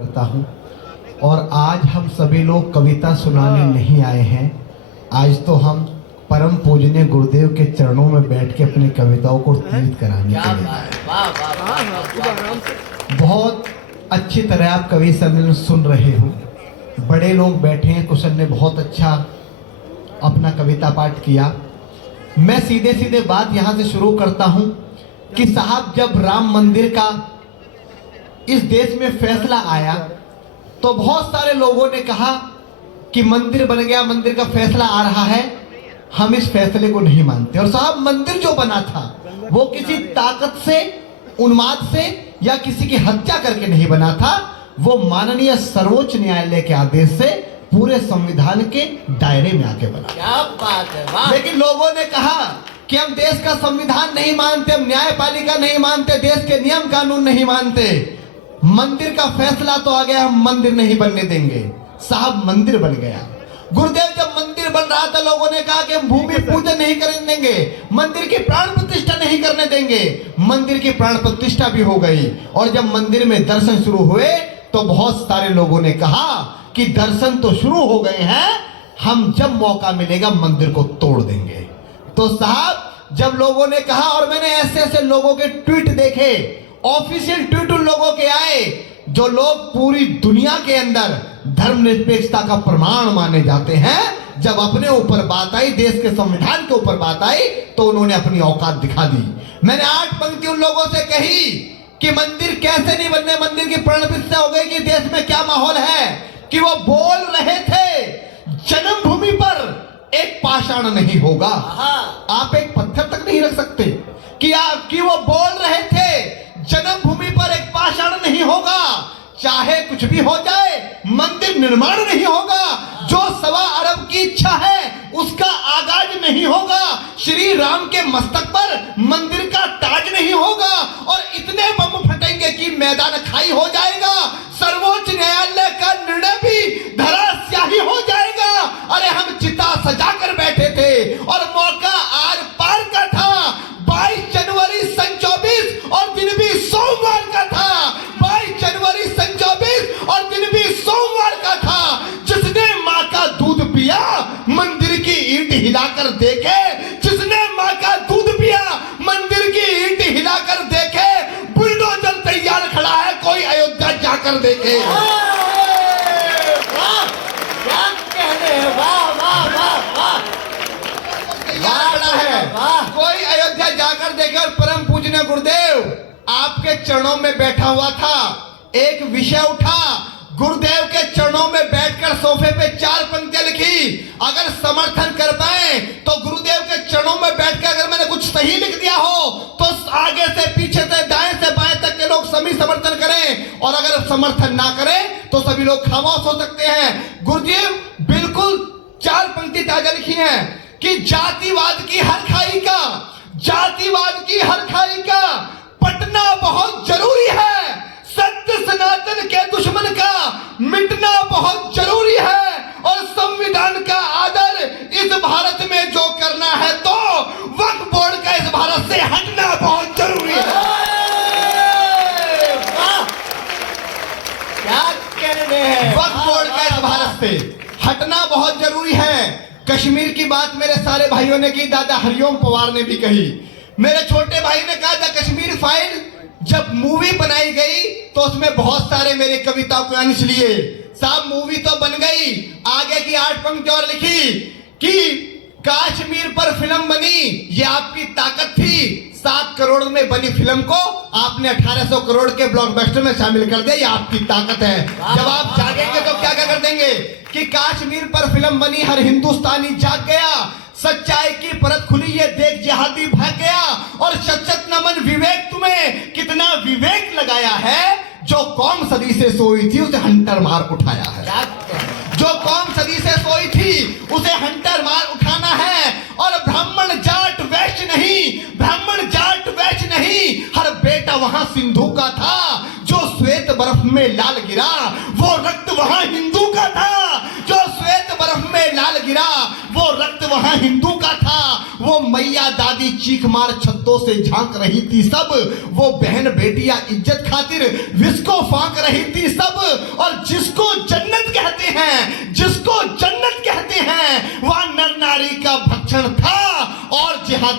करता हूँ। और आज हम सभी लोग कविता सुनाने नहीं आए हैं। आज तो हम परम पूजनीय गुरुदेव के चरणों में बैठ के अपनी कविताओं को तीर्थ कराने के लिए बहुत अच्छी तरह आप कवि सम्मेलन सुन रहे हो। बड़े लोग बैठे हैं। कुशल ने बहुत अच्छा अपना कविता पाठ किया। मैं सीधे सीधे बात यहां से शुरू करता हूं कि साहब, जब राम मंदिर का इस देश में फैसला आया तो बहुत सारे लोगों ने कहा कि मंदिर बन गया, मंदिर का फैसला आ रहा है, हम इस फैसले को नहीं मानते। और साहब, मंदिर जो बना था वो किसी ताकत से, उन्माद से या किसी की हत्या करके नहीं बना था। वो माननीय सर्वोच्च न्यायालय के आदेश से पूरे संविधान के दायरे में आके बना। क्या बात है, वाह। लेकिन लोगों ने कहा कि हम देश का संविधान नहीं मानते, हम न्यायपालिका नहीं मानते, देश के नियम कानून नहीं मानते। मंदिर का फैसला तो आ गया, हम मंदिर नहीं बनने देंगे। साहब, मंदिर बन गया। गुरुदेव जब मंदिर बन रहा था, लोगों ने कहा कि हम भूमि पूजन नहीं करने देंगे, मंदिर की प्राण प्रतिष्ठा नहीं करने देंगे। मंदिर की प्राण प्रतिष्ठा भी हो गई। और जब मंदिर में दर्शन शुरू हुए तो बहुत सारे लोगों ने कहा कि दर्शन तो शुरू हो गए हैं, हम जब मौका मिलेगा मंदिर को तोड़ देंगे। तो साहब, जब लोगों ने कहा, और मैंने ऐसे ऐसे लोगों के ट्वीट देखे, ऑफिशियल ट्वीट उन लोगों के आए जो लोग पूरी दुनिया के अंदर धर्मनिरपेक्षता का प्रमाण माने जाते हैं। जब अपने ऊपर बात आई, देश के संविधान के ऊपर बात आई, तो उन्होंने अपनी औकात दिखा दी। मैंने 8 पंक्ति उन लोगों से कही कि मंदिर कैसे नहीं बनने, मंदिर की प्राण प्रतिष्ठा हो गई कि देश में क्या माहौल है। कि वो बोल रहे थे जन्मभूमि पर एक पाषाण नहीं होगा। आप एक पत्थर तक नहीं रख सकते। कि वो बोल रहे थे जन्मभूमि पर एक पाषाण नहीं होगा, चाहे कुछ भी हो जाए, मंदिर निर्माण नहीं होगा। जो 1.25 अरब की इच्छा है उसका आगाज नहीं होगा। श्री राम के मस्तक पर मंदिर का ताज नहीं होगा। और इतने बम फटेंगे कि मैदान खाई हो जाएगा। सर्वोच्च न्यायालय का निर्णय भी धराशायी हो जाएगा। अरे, हम चिता सजा कर बैठे थे और मौका आर पार का था। 22 जनवरी सन 24 और दिन भी सोमवार का था। 22 जनवरी सन 24 और दिन भी सोमवार का था। जिसने माँ का दूध पिया मंदिर की ईंट हिलाकर देखे। जिसने माँ का दूध पिया मंदिर की ईंट हिलाकर देखे। बुलडोजर तैयार खड़ा है, कोई अयोध्या जाकर देखे। कोई अयोध्या जाकर देखे। और परम पूजनीय गुरुदेव आपके चरणों में बैठा हुआ था, एक विषय उठा, गुरुदेव के चरणों में बैठकर सोफे पे 4 पंक्तियां लिखी। अगर समर्थन कर पाए तो गुरुदेव के चरणों में बैठकर अगर मैंने कुछ सही लिख दिया हो तो आगे से पीछे से दाएं से बाएं तक के लोग सभी समर्थन करें। और अगर समर्थन ना करें तो सभी लोग खामोश हो सकते हैं। गुरुदेव बिल्कुल 4 पंक्ति ताजा लिखी है कि जातिवाद की हर खाई का, जातिवाद की हर खाई का पटना बहुत जरूरी है। सत्य सनातन के दुश्मन का मिटना बहुत जरूरी है। और संविधान का आदर इस भारत में जो करना है तो वक्फ बोर्ड का इस भारत से हटना बहुत जरूरी है। क्या कहने हैं, वक्फ बोर्ड का इस भारत से हटना बहुत जरूरी है। कश्मीर की बात मेरे सारे भाइयों ने की, दादा हरिओम पवार ने भी कही, मेरे छोटे भाई ने कहा था कश्मीर फाइल जब मूवी बनाई गई तो उसमें बहुत सारे मेरी कविताओं के अंश लिए। साहब, मूवी तो बन गई, आगे की 8 पंक्ति और लिखी कि कश्मीर पर फिल्म बनी, ये आपकी ताकत थी। 7 करोड़ में बनी फिल्म को आपने 1800 करोड़ के ब्लॉकबस्टर में शामिल कर दिया, ये आपकी ताकत है। जब आप जागेंगे तो क्या क्या कर देंगे कि कश्मीर पर फिल्म बनी, हर हिंदुस्तानी जाग गया, सच्चाई की परत खुली, ये देख जिहादी भाग गया। और शत नमन विवेक, तुम्हें कितना विवेक लगाया है। जो कौम सदी से सोई थी उसे हंटर मार उठाया है। जो कौम सदी से सोई थी उसे हंटर मार उठाना है। और ब्राह्मण जाट वैश्य नहीं, ब्राह्मण जाट वैश्य नहीं, हर बेटा वहां सिंधु का था। जो श्वेत बर्फ में लाल गिरा वो रक्त वहां हिंदू का था। जो श्वेत बर्फ में लाल गिरा वो रक्त वहां हिंदू का था। वो मैया दादी चीख मार छतों से झांक रही थी सब। वो बहन बेटियां इज्जत खातिर विष को फांक रही थी सब।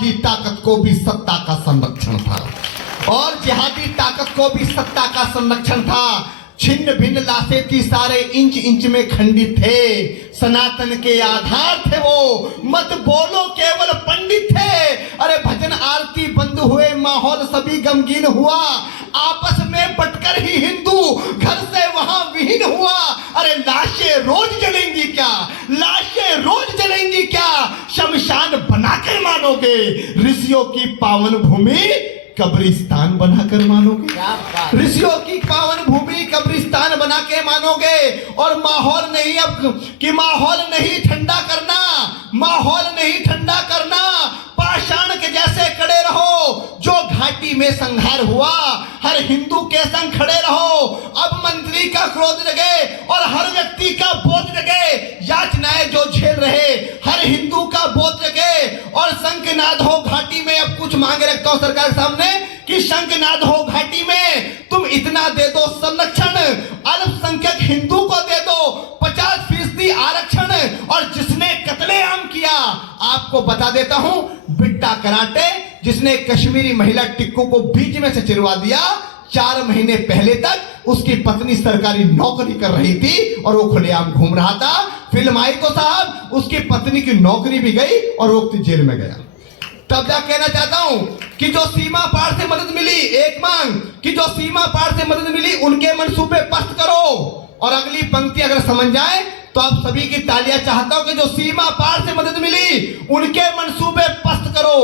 जिहादी ताकत को भी सत्ता का संरक्षण था, और जिहादी ताकत को भी सत्ता का संरक्षण था। छिन्न भिन्न लाशें थी, सारे इंच इंच में खंडित थे, सनातन के आधार थे वो, मत बोलो केवल पंडित थे। अरे भजन आरती बंद हुए, माहौल सभी गमगीन हुआ, आपस में बटकर ही हिंदू घर से वहां विहीन हुआ। अरे लाशें रोज जलेंगी क्या, लाशें रोज जलेंगी क्या, शमशान बनाकर मानोगे, ऋषियों की पावन भूमि कब्रिस्तान बनाकर मानोगे, क्या बात। ऋषियों की पावन भूमि कब्रिस्तान बना के मानोगे। और माहौल नहीं, अब कि माहौल नहीं ठंडा करना, माहौल नहीं ठंडा करना, पाषाण के जैसे खड़े रहो। जो घाटी में संहार हुआ, हर हिंदू के संग खड़े रहो। अब मंत्री का क्रोध जगे और हर व्यक्ति का बोझ जगे, याचनाएं जो झेल रहे हर हिंदू का बोझ जगे। और शंखनाद हो घाटी में, अब कुछ मांगे रखता हूं सरकार के सामने कि शंखनाद हो घाटी में, तुम इतना दे दो संरक्षण, अल्पसंख्यक हिंदू को दे दो 50% आरक्षण। और जिसने कत्लेआम किया, आपको बता देता हूं, बिट्टा कराटे, जिसने कश्मीरी महिला टिक्कू को बीच में से चिरवा दिया, 4 महीने पहले तक उसकी पत्नी सरकारी नौकरी कर रही थी और वो खुलेआम घूम रहा था। फिल्म आई तो साहब उसकी पत्नी की नौकरी भी गई और वो जेल में गया। तब जा कहना चाहता हूं कि जो सीमा पार से मदद मिली, एक मांग कि जो सीमा पार से मदद मिली उनके मंसूबे पस्त करो। और अगली पंक्ति अगर समझ जाए तो आप सभी की तालियां चाहता हूं कि जो सीमा पार से मदद मिली उनके मंसूबे पस्त करो।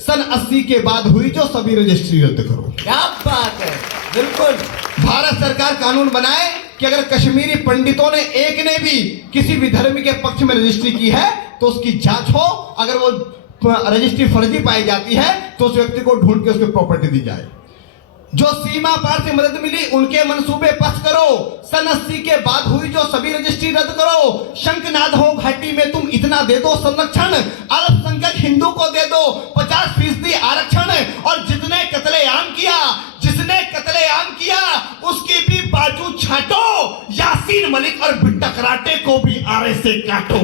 सन 80 के बाद हुई जो सभी रजिस्ट्री रद्द करो। क्या बात है, बिल्कुल। भारत सरकार कानून बनाए कि अगर कश्मीरी पंडितों ने एक ने भी किसी भी धर्म के पक्ष में रजिस्ट्री की है तो उसकी जांच हो, अगर वो रजिस्ट्री फर्जी पाई जाती है तो उस व्यक्ति को ढूंढ के उसकी प्रॉपर्टी दी जाए। जो सीमा पार से मदद मिली उनके मंसूबे पस्त करो। सन 80 के बाद हुई जो सभी रजिस्ट्री रद्द करो। शंखनाद हो घाटी में तुम इतना दे दो संरक्षण, अल्पसंख्यक हिंदू को दे दो 50% आरक्षण। और जितने कत्लेआम किया, जिसने कत्लेआम किया उसकी भी बाजू छाटो। यासीन मलिक और बिट्टा कराटे को भी आरे से काटो।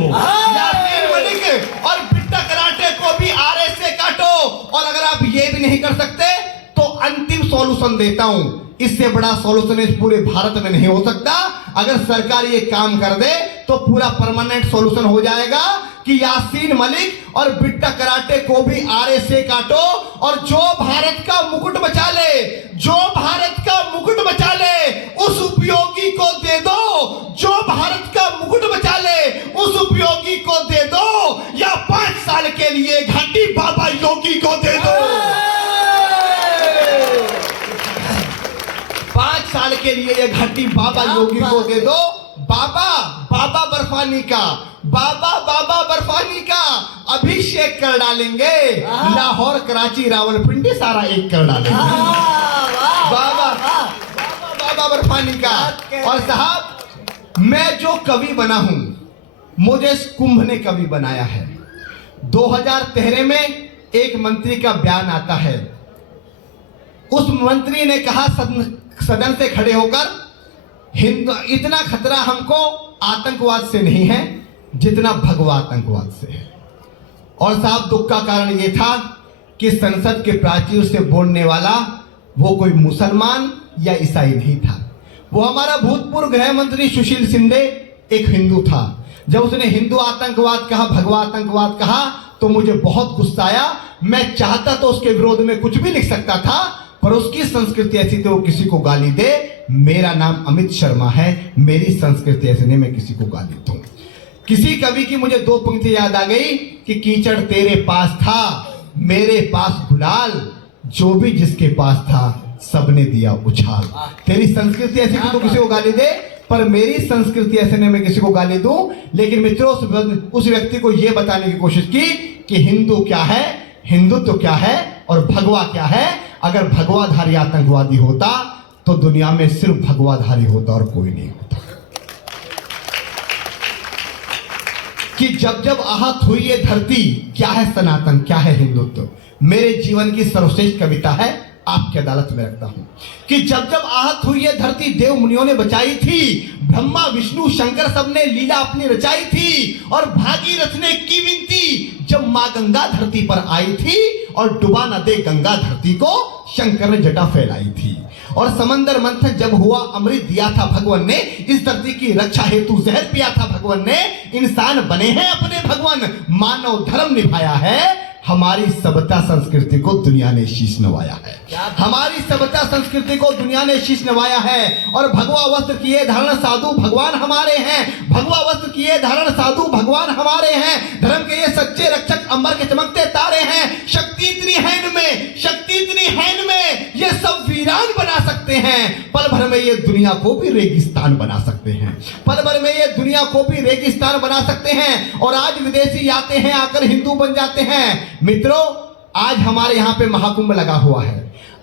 यासीन मलिक और बिट्टा कराटे को भी आरे से काटो। और अगर आप ये भी नहीं कर सकते तो अंतिम सॉल्यूशन देता हूं, इससे बड़ा सॉल्यूशन इस पूरे भारत में नहीं हो सकता। अगर सरकार ये काम कर दे तो पूरा परमानेंट सॉल्यूशन हो जाएगा कि यासीन मलिक और बिट्टा कराटे को भी आरे से काटो। और जो भारत का मुकुट बचा ले, जो भारत का मुकुट बचा ले उस उपयोगी को दे दो। जो भारत का मुकुट बचा ले उस उपयोगी को दे दो, या 5 साल के लिए घाटी बाबा योगी को दे दो। 5 साल के लिए ये घाटी बाबा योगी को दे दो। बाबा बर्फानी का, बाबा बर्फानी का अभिषेक कर डालेंगे। लाहौर कराची रावलपिंडी सारा एक कर डालेंगे। बाबा बर्फानी का। और साहब मैं जो कवि बना हूं, मुझे इस कुंभ ने कवि बनाया है। 2013 में एक मंत्री का बयान आता है, उस मंत्री ने कहा सदन से खड़े होकर, हिंदू इतना खतरा हमको आतंकवाद से नहीं है जितना भगवा आतंकवाद से है। और साहब दुख का कारण यह था कि संसद के प्राचीर से बोलने वाला वो कोई मुसलमान या ईसाई नहीं था, वो हमारा भूतपूर्व गृह मंत्री सुशील शिंदे एक हिंदू था। जब उसने हिंदू आतंकवाद कहा, भगवा आतंकवाद कहा तो मुझे बहुत गुस्सा आया। मैं चाहता तो उसके विरोध में कुछ भी लिख सकता था, पर उसकी संस्कृति ऐसी थी वो किसी को गाली दे। मेरा नाम अमित शर्मा है, मेरी संस्कृति ऐसे नहीं मैं किसी को गाली दूं। किसी कवि की मुझे 2 पंक्ति याद आ गई कि कीचड़ तेरे पास था, मेरे पास गुलाल, जो भी जिसके पास था सबने दिया उछाल। तेरी संस्कृति ऐसी थी तो किसी को गाली दे, पर मेरी संस्कृति ऐसे नहीं मैं किसी को गाली दूं। लेकिन मित्रों उस व्यक्ति को यह बताने की कोशिश की कि हिंदू क्या है, हिंदुत्व क्या है और भगवा क्या है। अगर भगवाधारी आतंकवादी होता तो दुनिया में सिर्फ भगवाधारी होता और कोई नहीं होता। कि जब जब आहत हुई ये धरती, क्या है सनातन, क्या है हिंदुत्व। मेरे जीवन की सर्वश्रेष्ठ कविता है, आपकी अदालत में रखता हूं कि जब जब आहत हुई ये धरती देव मुनियों ने बचाई थी, ब्रह्मा विष्णु शंकर सबने लीला अपनी रचाई थी, और भागीरथ ने की विनती जब मां गंगा धरती पर आई थी, और डुबा न दे गंगा धरती को शंकर ने जटा फैलाई थी। और समंदर मंथन जब हुआ अमृत दिया था भगवान ने, इस धरती की रक्षा हेतु जहर पिया था भगवान ने, इंसान बने हैं अपने भगवान, मानव धर्म निभाया है, हमारी सभ्यता संस्कृति को दुनिया ने शीश नवाया है, हमारी सभ्यता संस्कृति को दुनिया ने शीश नवाया है। और भगवा वस्त्र किए धारण साधु भगवान हमारे हैं, भगवा वस्त्र किए धारण साधु भगवान हमारे हैं, धर्म के ये सच्चे रक्षक अंबर के चमकते तारे हैं। शक्ति इतनी है इनमें, शक्ति इतनी है इनमें, ये सब वीरान बना सकते हैं, पल भर में ये दुनिया को भी रेगिस्तान बना सकते हैं, पल भर में ये दुनिया को भी रेगिस्तान बना सकते हैं। और आज विदेशी आते हैं, आकर हिंदू बन जाते हैं। मित्रों, आज हमारे यहां पे महाकुंभ लगा हुआ है,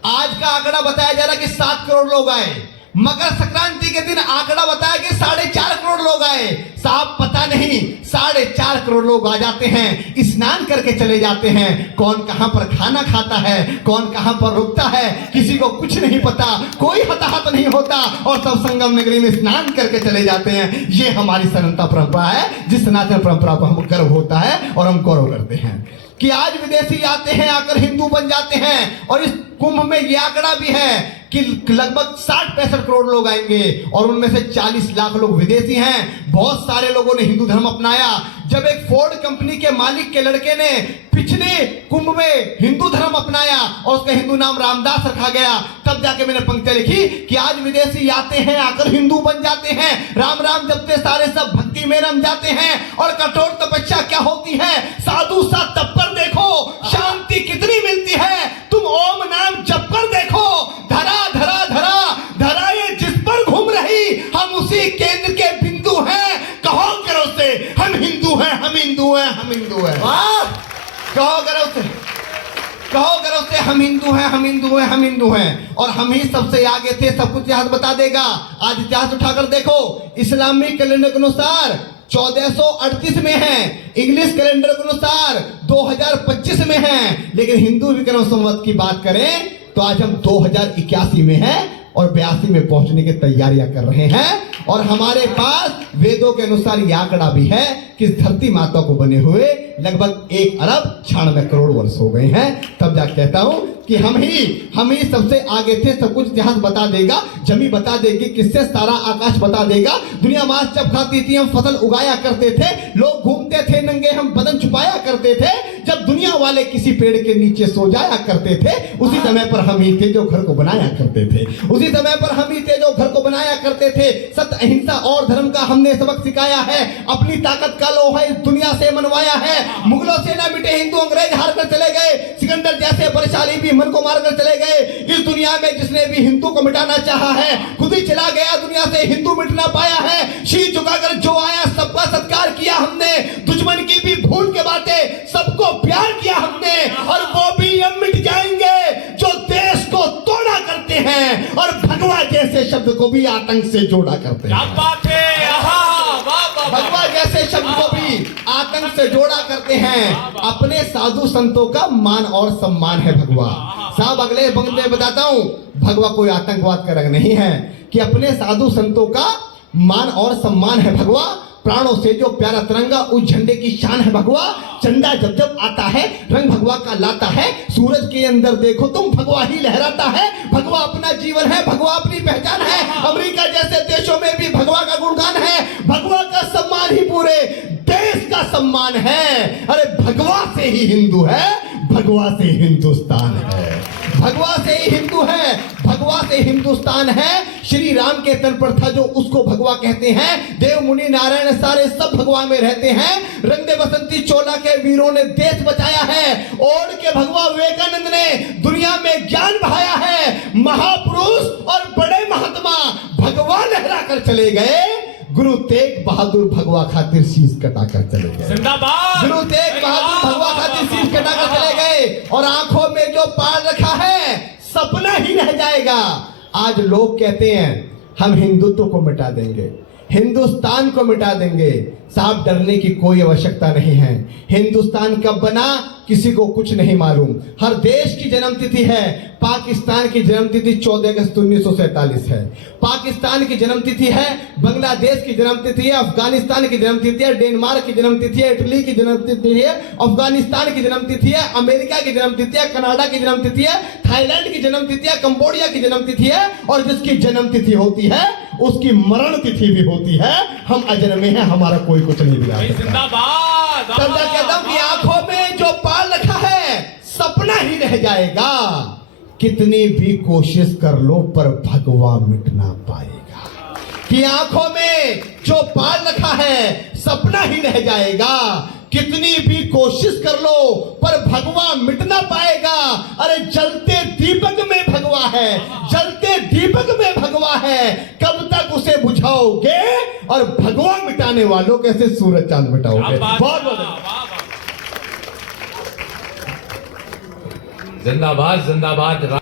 आज का आंकड़ा बताया जा रहा है कि 7 करोड़ लोग आए, मकर संक्रांति के दिन आंकड़ा बताया कि 4.5 करोड़ लोग आए। साहब पता नहीं 4.5 करोड़ लोग आ जाते हैं, स्नान करके चले जाते हैं, कौन कहां पर खाना खाता है, कौन कहां पर रुकता है, किसी को कुछ नहीं पता, कोई हताहत नहीं होता, और सब संगम नगरी में स्नान करके चले जाते हैं। ये हमारी सनातन परंपरा है, जिस सनातन परंपरा पर हम गर्व होता है और हम गौरव करते हैं कि आज विदेशी आते हैं, आकर हिंदू बन जाते हैं। और इस कुंभ में यह आंकड़ा भी है कि लगभग 60-65 करोड़ लोग आएंगे, और उनमें से 40 लाख लोग विदेशी हैं। बहुत सारे लोगों ने हिंदू धर्म अपनाया। जब एक फोर्ड कंपनी के मालिक के लड़के ने पिछले कुंभ में हिंदू धर्म अपनाया और उसका हिंदू नाम रामदास रखा गया, तब जाके मैंने पंक्तियां लिखी कि आज विदेशी आते हैं, आकर हिंदू बन जाते हैं, राम राम जपते सारे सब भक्ति में रम जाते हैं। और कठोर तपस्या क्या होती है, साधु सा तप कर देखो, शांति कितनी मिलती है। तुम ओम नाम जप कर देखो, धरा धरा धरा धरा ये जिस पर घूम रही, हम उसी केंद्र के बिंदु हैं। कहो करो से हम हिंदू हैं, हम हिंदू हैं, हम हिंदू हैं। कहो करो से, कहो करो से हम हिंदू हैं, हम हिंदू हैं, हम हिंदू हैं। और हम ही सबसे आगे थे, सब कुछ इतिहास बता देगा। आज इतिहास उठाकर देखो, इस्लामी कैलेंडर के अनुसार 1438 में है, इंग्लिश कैलेंडर के अनुसार 2025 में है, लेकिन हिंदू विक्रम संवत की बात करें तो आज हम 2081 में हैं और 82 में पहुंचने की तैयारियां कर रहे हैं। और हमारे पास वेदों के अनुसार यह आंकड़ा भी है कि इस धरती माता को बने हुए लगभग 1 अरब 96 करोड़ वर्ष हो गए हैं। तब जाकर कहता हूं कि हम ही सबसे आगे थे, सब कुछ इतिहास बता देगा, जमी बता देगी, किससे सारा आकाश बता देगा। दुनिया मांस जब खाती थी हम फसल उगाया करते थे, लोग घूमते थे नंगे हम बदन छुपाया करते थे, जब दुनिया वाले किसी पेड़ के नीचे सो जाया करते थे, उसी समय पर हम ही थे जो घर को बनाया करते थे, उसी समय पर हम ही थे जो घर को बनाया करते थे। सत्य अहिंसा और धर्म का हमने सबक सिखाया है, अपनी ताकत का लोहा इस दुनिया से मनवाया है। मुगलों से ना मिटे हिंदू, अंग्रेज हार कर चले गए, सिकंदर जैसे बलशाली भी मन को मारकर चले गए। इस दुनिया में जिसने भी हिंदू को मिटाना चाहा है, खुद ही चला गया दुनिया से, हिंदू मिट ना पाया है। शीश झुकाकर जो आया सबका सत्कार किया हमने, दुश्मन की भी भूल के बातें सबको प्यार किया हमने। और वो भी हम मिट जाएंगे जो देश को तोड़ा करते हैं और भगवा जैसे शब्द को भी आतंक से जोड़ा करते हैं। भगवा जैसे शब्द को भी आतंक से जोड़ा करते हैं। अपने साधु संतों का मान और सम्मान है भगवा साहब। अगले बंद में बताता हूं, भगवा कोई आतंकवाद का रंग नहीं है, कि अपने साधु संतों का मान और सम्मान है भगवा। प्राणों से जो प्यारा तिरंगा उस झंडे की शान है भगवा। झंडा जब जब आता है रंग भगवा का लाता है, सूरज के अंदर देखो तुम भगवा ही लहराता है। भगवा अपना जीवन है, भगवा अपनी पहचान है। अमेरिका जैसे देशों में भी भगवा का गुणगान है, भगवा का सम्मान ही पूरे देश का सम्मान है। अरे भगवा से ही हिंदू है, भगवा से हिंदुस्तान है, भगवा से ही हिंदू है, भगवा से हिंदुस्तान है। श्री राम के तन पर था जो उसको भगवा कहते हैं। देव मुनि नारायण सारे सब भगवा में रहते हैं। रंग दे बसंती चोला के वीरों ने देश बचाया है। ओढ़ के भगवा विवेकानंद ने दुनिया में ज्ञान बहाया है। महापुरुष और बड़े महात्मा भगवा लहरा कर चले गए। गुरु तेग बहादुर भगवा खातिर शीश कटाकर चले गए। जिंदाबाद। गुरु तेग बहादुर भगवा खातिर शीश कटाकर चले गए। और आंखों में जो पार रखा है सपना ही रह जाएगा। आज लोग कहते हैं हम हिंदुत्व को मिटा देंगे, हिंदुस्तान को मिटा देंगे। साहब डरने की कोई आवश्यकता नहीं है। हिंदुस्तान कब बना किसी को कुछ नहीं मालूम। हर देश की जन्मतिथि है। पाकिस्तान की जन्मतिथि 14 अगस्त 1947 है। पाकिस्तान की जन्मतिथि है, बांग्लादेश की जन्मतिथि है, अफगानिस्तान की जन्मतिथि है, डेनमार्क की जन्मतिथि है, इटली की जन्मतिथि है, अफगानिस्तान की जन्मतिथि है, अमेरिका की जन्मतिथि है, कनाडा की जन्मतिथि है, थाईलैंड की जन्मतिथि है, कंबोडिया की जन्मतिथि है, और जिसकी जन्मतिथि होती है उसकी मरण तिथि भी होती है। हम अजन्मे हैं, हमारा कोई कुछ नहीं बिगाड़ सकता। जिंदाबाद। चंदा कहता हूं कि आंखों में जो पाल रखा है सपना ही रह जाएगा। कितनी भी कोशिश कर लो पर भगवा मिट ना पाएगा। कि आंखों में जो पाल रखा है सपना ही रह जाएगा। कितनी भी कोशिश कर लो पर भगवा मिट ना पाएगा। अरे जलते दीपक में भगवा है, जलते दीपक में भगवा है। कब तक उसे बुझाओगे और भगवा मिटाने वालों कैसे सूरज चांद मिटाओगे। बहुत बहुत जिंदाबाद जिंदाबाद।